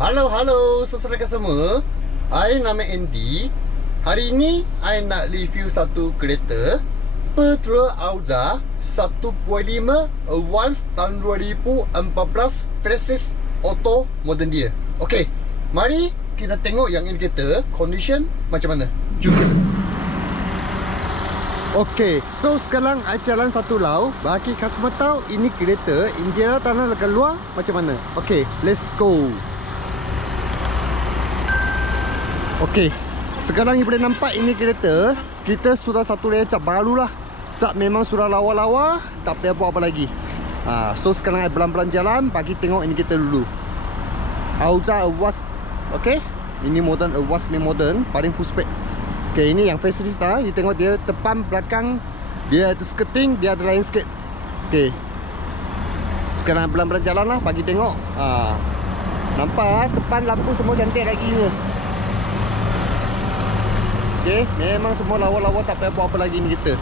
Halo saudara semua. I nama Andy. Hari ini I nak review satu kereta Petra Auza 1.5 Avance tahun 2014 versus auto modern dia. Okey, mari kita tengok yang ini kereta condition macam mana. Jom. Okey, so sekarang I jalan satu lau bagi customer tahu ini kereta interior tanah dekat luar macam mana. Okey, let's go. Okey, sekarang you boleh nampak ini kereta kita sudah satu layer cap baru lah. Cap memang sudah lawa-lawa, tak payah buat apa lagi. So sekarang I pelan-pelan jalan bagi tengok ini kereta dulu. Auza Avance. Okey, ini modern Avance ni modern, paling full spec. Okey, ini yang facelift dah. You tengok dia depan belakang dia ada skirting, dia ada lain sikit. Okey, sekarang pelan-pelan jalan lah bagi tengok. Nampak depan lampu semua cantik lagi ke. Okay, memang semua lawa-lawa, tak payah buat apa lagi ni kita.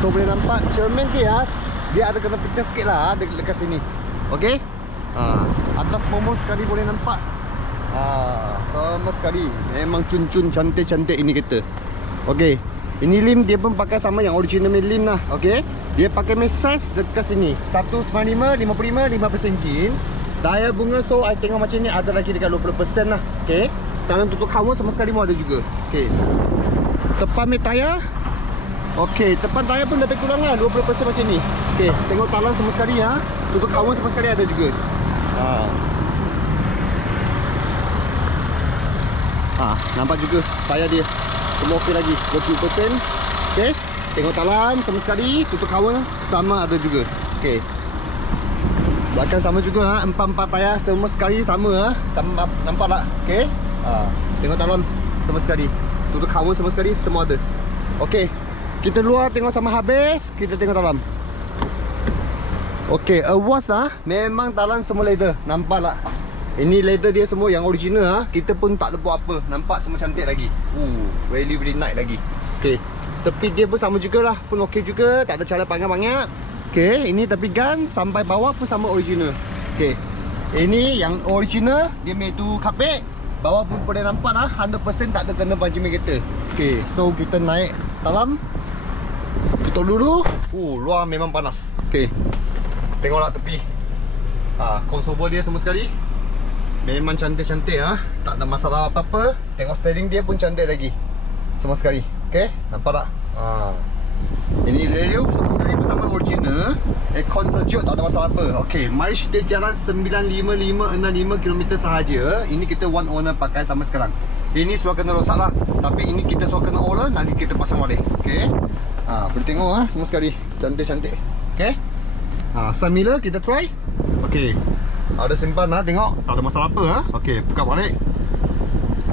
So boleh nampak cermin dia ada kena pecah sikit lah dekat sini. Okay, atas pomos sekali boleh nampak. Sama sekali memang cun-cun cantik-cantik ini kita. Okay, ini lim dia pun pakai sama yang original lim lah. Okay, dia pakai size dekat sini 195, 55, 5% engine. Daya bunga so I tengok macam ni ada lagi dekat 20% lah. Okay, tangan tutup kawan sama sekali pun ada juga. Okey, depan tayar. Okey, depan tayar pun lebih kurang lah 20% macam ni. Okey, tengok talan sama sekali ya. Tutup kawan sama sekali ada juga. Nampak juga tayar dia semua okey lagi 20%. Okey, tengok talan sama sekali, tutup kawan sama ada juga. Okey, belakang sama juga empat tayar semua sekali sama nampak tak? Okey, tengok talan sama sekali, tutup kawan sama sekali, semua ada. Okey, kita luar tengok sama habis, kita tengok dalam. Okey, Avance memang talan semua leather, nampak tak? Ini leather dia semua yang original kita pun tak ada buat apa, nampak semua cantik lagi. Very nice lagi. Okey, tepi dia pun sama jugalah, pun okey juga, tak ada cara banyak-banyak. Okey, ini tepi gun sampai bawah pun sama original. Okey, ini yang original, dia metu kapek. Bawah pun boleh nampak lah 100% tak ada kena banjiran kereta. Okay, so kita naik dalam. Tutup dulu. Luar memang panas. Okay, tengoklah tepi. Konsol dia semua sekali memang cantik-cantik tak ada masalah apa-apa. Tengok steering dia pun cantik lagi semua sekali. Okay, nampak tak? Ini radio sama sekali bersama original. Aircon sejuk, tak ada masalah apa. Okey, mileage dia jalan 95565 km sahaja. Ini kita one owner pakai sama sekarang. Ini sudah kena rosak lah, tapi ini kita sudah kena owner, nanti kita pasang balik. Okey, boleh tengok semua sekali cantik-cantik. Okey, sambil kita try. Okey, ada simpan tengok, tak ada masalah apa. Okey, buka balik,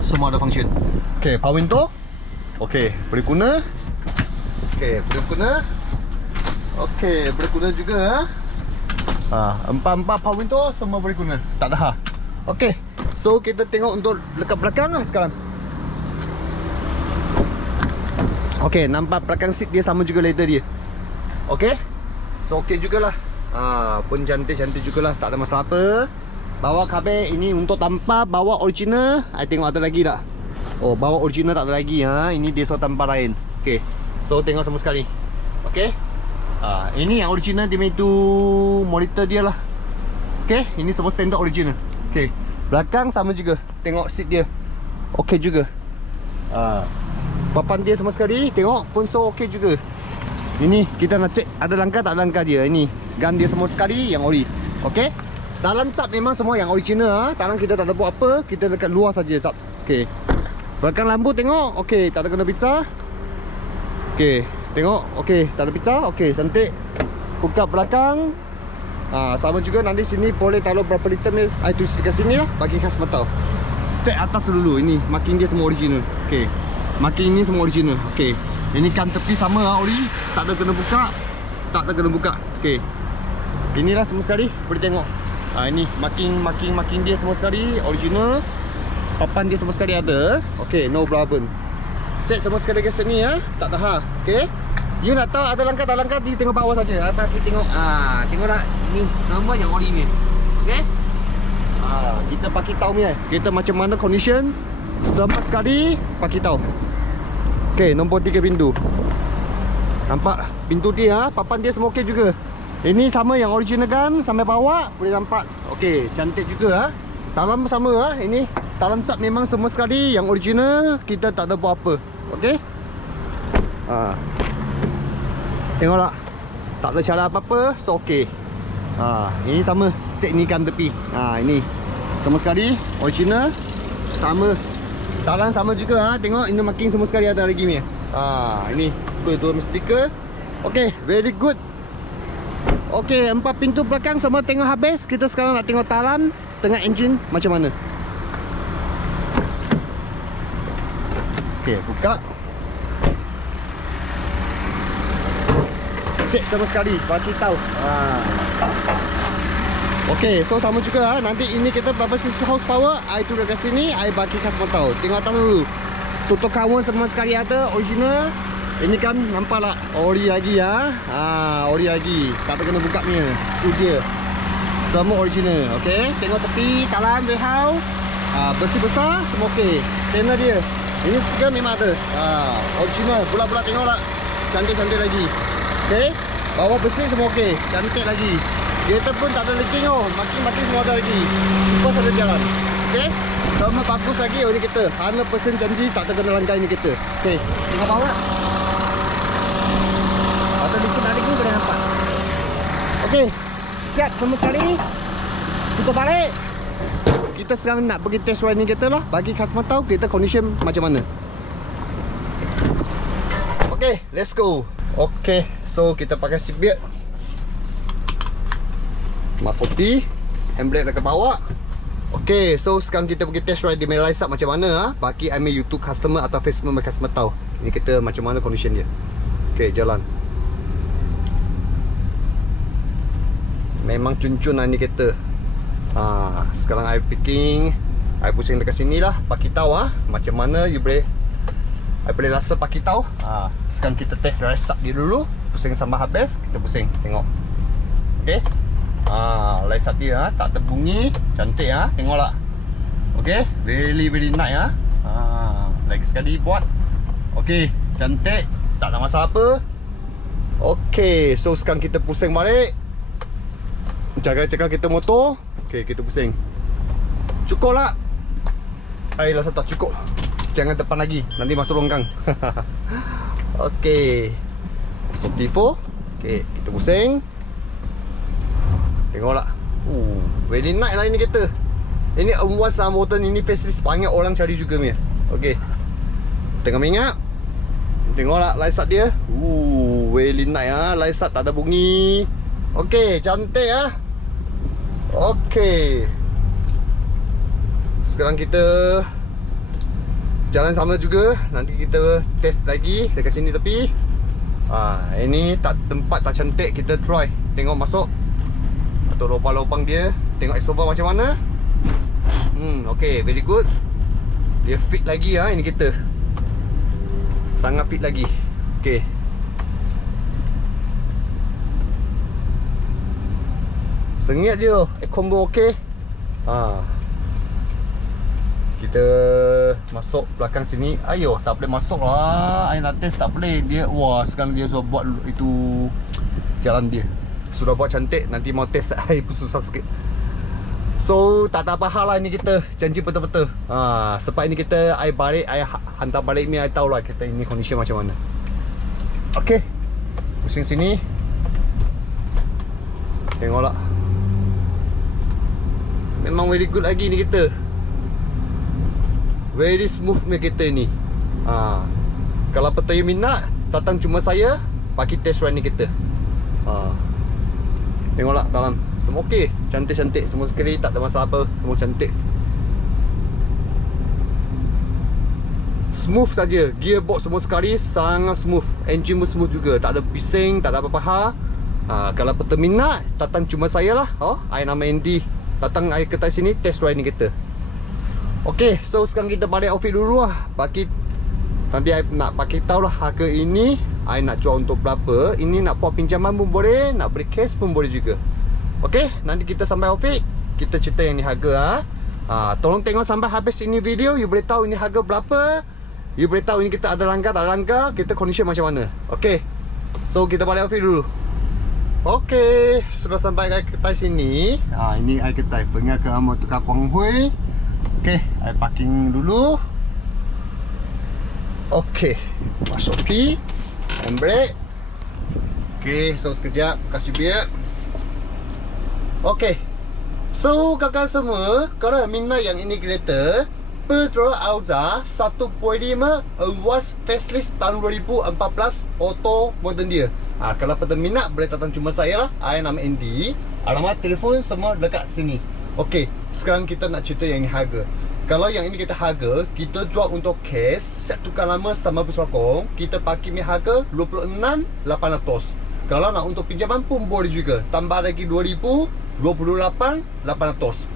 semua ada function. Okey, power window. Okey, boleh guna. Okey, boleh guna. Okey, boleh guna juga. Empat power window semua boleh guna, tak ada. Okey, so kita tengok untuk dekat belakang lah sekarang. Okey, nampak belakang seat dia sama juga leather dia. Okey, so okey jugalah. Pun cantik-cantik jugalah, tak ada masalah apa. Bawa kabel ini untuk tanpa bawa original. I tengok ada lagi tak? Bawa original tak ada lagi. Ini dia so tanpa lain. Okey, so tengok semua sekali. Okey, ini yang original dia itu monitor dia lah. Okey, ini semua standard original. Okey, belakang sama juga. Tengok seat dia okey juga. Papan dia semua sekali, tengok konsol okey juga. Ini kita nak cek ada langkah tak ada langkah dia. Ini gun dia semua sekali yang ori. Okey, dalam cap memang semua yang original. Tangan kita tak ada buat apa, kita dekat luar saja cap. Okey, belakang lampu tengok okey, tak ada kena pizza. Okey, tengok okey, tak ada pizza. Okey, cantik. Buka belakang. Sama juga nanti sini boleh taruh berapa liter ni. Tulis dekat sini lah bagi customer tahu. Cek atas dulu, ini marking dia semua original. Okey, marking ini semua original. Okey, ini kan tepi sama ori, tak ada kena buka, tak ada kena buka. Okey, inilah semua sekali boleh tengok. Ini marking dia semua sekali original. Papan dia semua sekali ada. Okey, no problem. Cek semua sekali ke sini tak ada. Okey, you nak tahu ada langkah tak langkah, di tengok bawah saja. Apa kita tengok tengok tak, ni nama yang ori ni. Okey, kita kita pakai tahu ni. Kita macam mana condition. Sama sekali pakai tahu. Okey, nombor 3 pintu. Nampak pintu dia, papan dia semua okey juga. Ini sama yang original kan, sampai bawah boleh nampak. Okey, cantik juga Talam sama ini talam cat memang semua sekali yang original, kita tak ada buat apa. Okey. Tengok tak? Tak ada cara apa-apa, so okey. Ini sama, teknikan tepi. Ini semua sekali original, sama. Talang sama juga tengok ini marking semua sekali ada lagi ni. Ini dua stiker. Okey, very good. Okey, 4 pintu belakang semua tengok habis. Kita sekarang nak tengok talan tengah enjin macam mana. Okey, buka. Cek sama sekali, bagi tahu. Okey, so sama juga nanti ini kita berapa cc horsepower, I turun dekat sini, I bagi customer tahu. Tengok dulu. Tutup kawan semua sekali ada original. Ini kan nampak tak? Ori lagi ori lagi. Tak ada kena buka punya. Itu dia. Semua original. Okey, tengok tepi, talan, behau. Bersih besar, semua okey. Panel dia. Ini stiker memang ada. Original. Bulat-bulat tengok tak? Cantik-cantik lagi. Okey. Bawah bersih semua okey. Cantik lagi. Kereta pun tak ada leaking Makin-makin semua ada lagi. Lepas ada jalan. Okey. Semua bagus lagi ini kita. 100% janji tak ada kena langgar ini kita. Okey. Tengok bawah. Ada leaking boleh nampak. Okey. Siap semua sekali. Kita balik. Kita sekarang nak pergi test ride ni kita lah. Bagi customer tahu kita condition macam mana. Okey, let's go. Okey, so kita pakai seat belt. Masuk T, handbrake dekat bawah. Okey, so sekarang kita pergi test ride di Malaysia macam mana bagi email YouTube customer atau Facebook customer tahu. Ini kita macam mana condition dia. Okey, jalan. Memang cun-cun lah ni kereta. Sekarang I picking, I pusing dekat sini lah, bagi tahu macam mana I boleh rasa bagi tahu. Sekarang kita test ride dia dulu. Pusing sama habis, kita pusing tengok. Okey. Light up dia tak terbunyi, cantik tengok tak. Okey, very nice lagi sekali buat. Okey, cantik, tak ada masalah apa. Okey, so sekarang kita pusing balik. Jaga-jaga kita motor. Okey, kita pusing. Cukup lah. Ayolah, tak cukup. Jangan depan lagi, nanti masuk longgang. Okey. Masuk T4. Okey, kita pusing. Tengoklah. Very nice lah ini kereta. Ini M1 motor ini facelift banyak orang cari juga ni. Okey. Tengah minyak. Tengoklah light start dia. Very nice light start tak ada bunyi. Okey, cantik Okey. Sekarang kita jalan sama juga. Nanti kita test lagi dekat sini tepi. Ini tempat tak cantik, kita try. Tengok masuk atau lubang-lubang dia. Tengok exhaust macam mana. Okey, very good. Dia fit lagi ini kita. Sangat fit lagi. Okey. Sengit je. Combo okey. Kita masuk belakang sini. Ayo, tak boleh masuk lah. I nak test tak boleh. Dia sekarang dia sudah buat itu jalan dia. Sudah buat cantik. Nanti mau test I pun susah sikit. So tak ada apa hal lah ini kita. Janji betul-betul. Sebab ini kita I balik, I hantar balik ni, I tahu lah kita ini kondisi macam mana. Okey. Pusing sini. Tengoklah. Memang very good lagi ni kita. Very smooth ni kita ni. Kalau petai minat, datang cuma saya pakai test ride ni kita. Tengoklah dalam. Semua okey, cantik-cantik semua sekali, tak ada masalah apa, semua cantik. Smooth saja, gearbox semua sekali sangat smooth. Engine pun smooth juga, tak ada bising, tak ada apa-apa hal. Kalau petai minat, datang cuma saya lah. I nama Andy. Datang air ke sini test ride ni kita. Okey, so sekarang kita balik outfit dulu lah. Nanti I nak pakai tahu lah harga ini I nak jual untuk berapa. Ini nak buat pinjaman pun boleh, nak beli cash pun boleh juga. Okey, nanti kita sampai outfit, kita cerita yang ni harga Tolong tengok sampai habis ini video. You boleh tahu ini harga berapa. You boleh tahu ini kita ada langgar tak langgar, kita condition macam mana. Okay, so kita balik outfit dulu. Okay, sudah sampai ke kedai sini. Ini air kedai Pengen ke Amo Tukar Kuang Hui. Okay, air parking dulu. Okay, masuk P, handbrake. Okay, so sekejap kasih biar. Okay, so kakak semua, kalau minat yang ini kereta Petrol Alza 1.5 Awas Facelift tahun 2014 Auto modern dia. Kalau peminat boleh datang cuma saya lah. Saya nama Andy. Alamat telefon semua dekat sini. Okey, sekarang kita nak cerita yang ini harga. Kalau yang ini kita harga, kita jual untuk cash, set tukar lama sama bersokong, kita pakai ni harga 26,800. Kalau nak untuk pinjaman pun boleh juga. Tambah lagi 2,000, 28,800.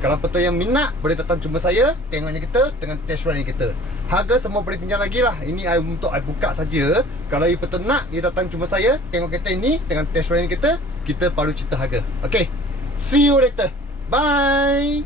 Kalau betul yang minat, boleh datang cuma saya, tengoknya kita dengan test ride kita. Harga semua boleh pinjam lagi lah. Ini untuk I buka saja. Kalau you betul nak, you datang cuma saya, tengok kereta ini dengan test ride kita, kita baru cerita harga. Okay, see you later. Bye.